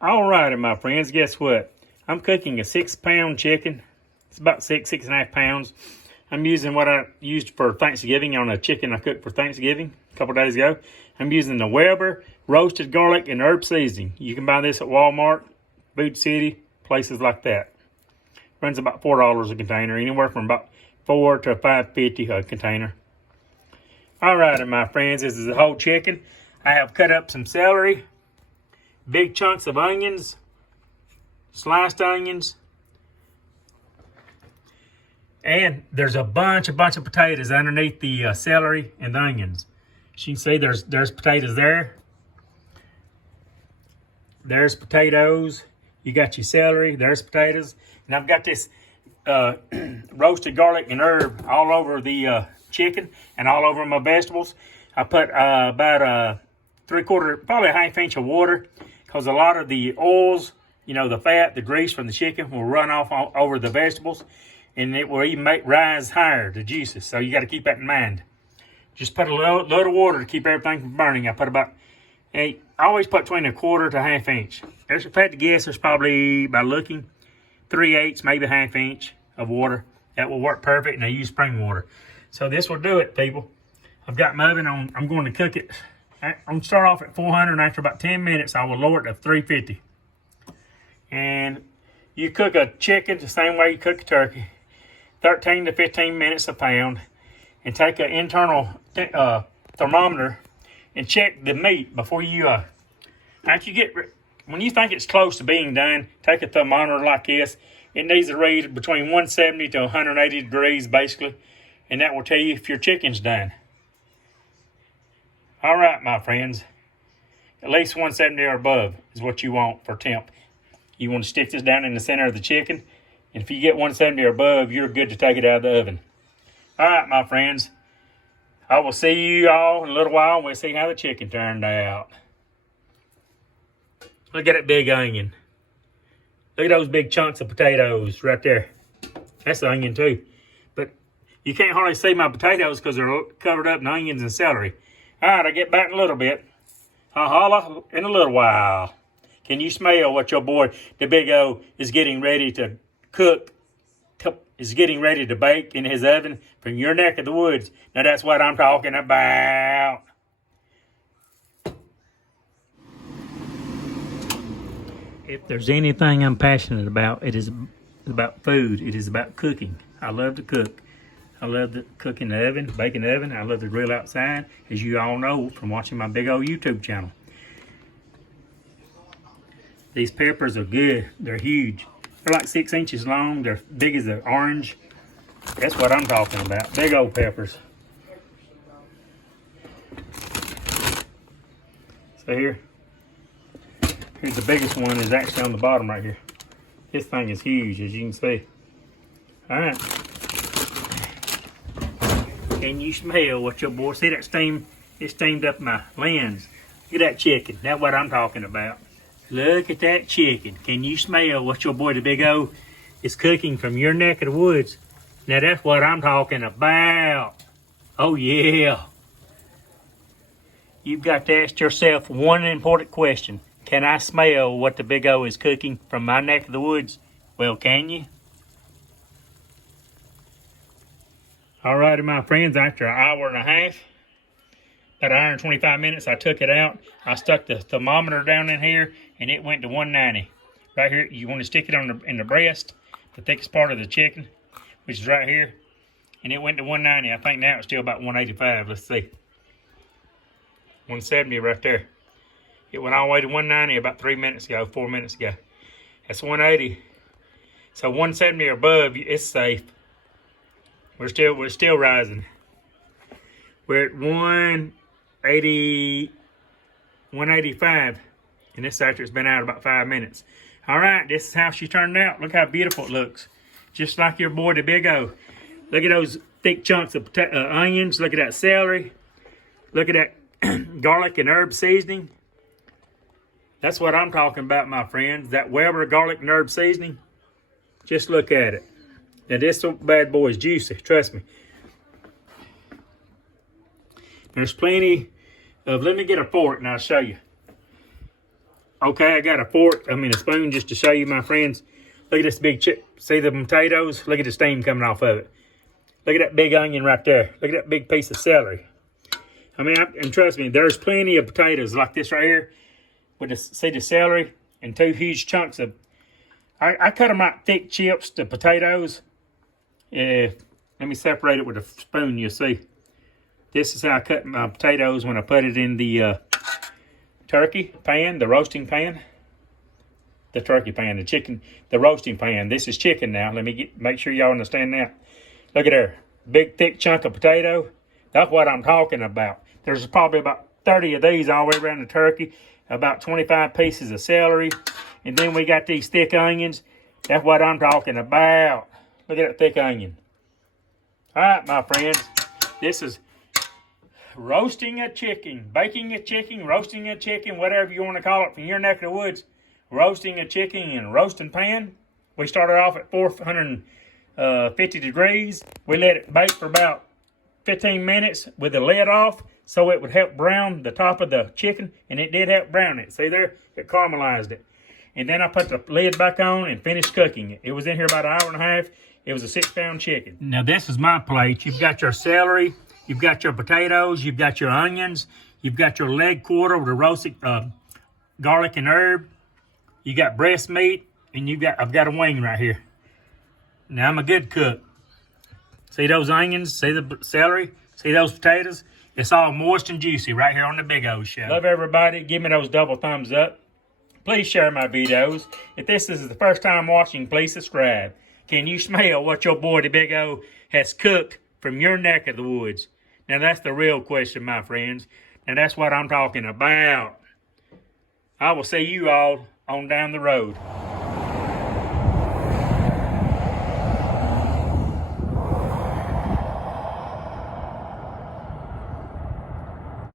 Alrighty, my friends, guess what? I'm cooking a 6-pound chicken. It's about 6.5 pounds. I'm using what I used for Thanksgiving on a chicken I cooked for Thanksgiving a couple days ago. I'm using the Weber roasted garlic and herb seasoning. You can buy this at Walmart, Food City, places like that. Runs about $4 a container, anywhere from about $4 to $5.50 a container. Alrighty, my friends, this is a whole chicken. I have cut up some celery, big chunks of onions, sliced onions, and there's a bunch of potatoes underneath the celery and the onions. As you can see, there's potatoes there. There's potatoes. You got your celery. There's potatoes. And I've got this roasted garlic and herb all over the chicken and all over my vegetables. I put about probably a half inch of water, because a lot of the oils, the fat, the grease from the chicken will run off over the vegetables, and it will even rise higher, the juices. So you got to keep that in mind. Just put a load of water to keep everything from burning. I always put between a quarter to a half inch. If I had to guess, there's probably, by looking, 3/8, maybe a half inch of water. That will work perfect, and I use spring water. So this will do it, people. I've got my oven on. I'm going to cook it. I'm going to start off at 400, and after about 10 minutes, I will lower it to 350. And you cook a chicken the same way you cook a turkey. 13 to 15 minutes a pound. And take an internal thermometer and check the meat before you, when you think it's close to being done, take a thermometer like this. It needs to read between 170 to 180 degrees, basically. And that will tell you if your chicken's done. All right, my friends. At least 170 or above is what you want for temp. You want to stick this down in the center of the chicken. And if you get 170 or above, you're good to take it out of the oven. All right, my friends. I will see you all in a little while, and we'll see how the chicken turned out. Look at that big onion. Look at those big chunks of potatoes right there. That's the onion too. But you can't hardly see my potatoes because they're covered up in onions and celery. All right, I'll get back in a little bit. I'll holler in a little while. Can you smell what your boy, the Big O, is getting ready to cook? Is getting ready to bake in his oven from your neck of the woods. Now that's what I'm talking about. If there's anything I'm passionate about, it is about food. It is about cooking. I love to cook. I love to cook in the oven, bake in the oven. I love to grill outside, as you all know from watching my big old YouTube channel. These peppers are good. They're huge. They're like 6 inches long. They're big as an orange. That's what I'm talking about. Big old peppers. So here's the biggest one, is actually on the bottom right here. This thing is huge, as you can see. All right. Can you smell what your boy, see that steam? It steamed up my lens. Look at that chicken. That's what I'm talking about. Look at that chicken. Can you smell what your boy, the Big O, is cooking from your neck of the woods? Now that's what I'm talking about. Oh yeah. You've got to ask yourself one important question. Can I smell what the Big O is cooking from my neck of the woods? Well, can you? Alrighty, my friends, after an hour and a half, about an hour and 25 minutes, I took it out. I stuck the thermometer down in here, and it went to 190. Right here, you want to stick it in the breast, the thickest part of the chicken, which is right here. And it went to 190. I think now it's still about 185. Let's see. 170 right there. It went all the way to 190 about 4 minutes ago. That's 180. So 170 or above, it's safe. We're still rising. We're at 185, and this after it's been out about 5 minutes. All right, this is how she turned out. Look how beautiful it looks, just like your boy, the Big O. Look at those thick chunks of onions. Look at that celery. Look at that garlic and herb seasoning. That's what I'm talking about, my friends. That Weber garlic and herb seasoning. Just look at it. Now this bad boy is juicy, trust me. There's plenty of, let me get a fork and I'll show you. Okay, I got a fork, a spoon, just to show you, my friends. Look at this big chip. See the potatoes? Look at the steam coming off of it. Look at that big onion right there. Look at that big piece of celery. And trust me, there's plenty of potatoes like this right here. See the celery and 2 huge chunks of. I cut them out thick chips, the potatoes. Let me separate it with a spoon. You'll see. This is how I cut my potatoes when I put it in the turkey pan, the roasting pan. The turkey pan, the roasting pan. This is chicken now. Let me make sure y'all understand that. Look at there. Big, thick chunk of potato. That's what I'm talking about. There's probably about 30 of these all the way around the turkey. About 25 pieces of celery. And then we got these thick onions. That's what I'm talking about. Look at that thick onion. All right, my friends. This is roasting a chicken, baking a chicken, roasting a chicken, whatever you want to call it from your neck of the woods. Roasting a chicken in a roasting pan. We started off at 450 degrees. We let it bake for about 15 minutes with the lid off so it would help brown the top of the chicken, and it did help brown it. See there? It caramelized it. And then I put the lid back on and finished cooking it. It was in here about an hour and a half. It was a 6-pound chicken. Now this is my plate. You've got your celery, you've got your potatoes, you've got your onions, you've got your leg quarter with the roasted garlic and herb. You got breast meat, and I've got a wing right here. Now I'm a good cook. See those onions? See the celery? See those potatoes? It's all moist and juicy right here on the Big O Show. Love everybody. Give me those double thumbs up. Please share my videos. If this is the first time watching, please subscribe. Can you smell what your boy, the Big O, has cooked from your neck of the woods? Now that's the real question, my friends. And that's what I'm talking about. I will see you all on down the road.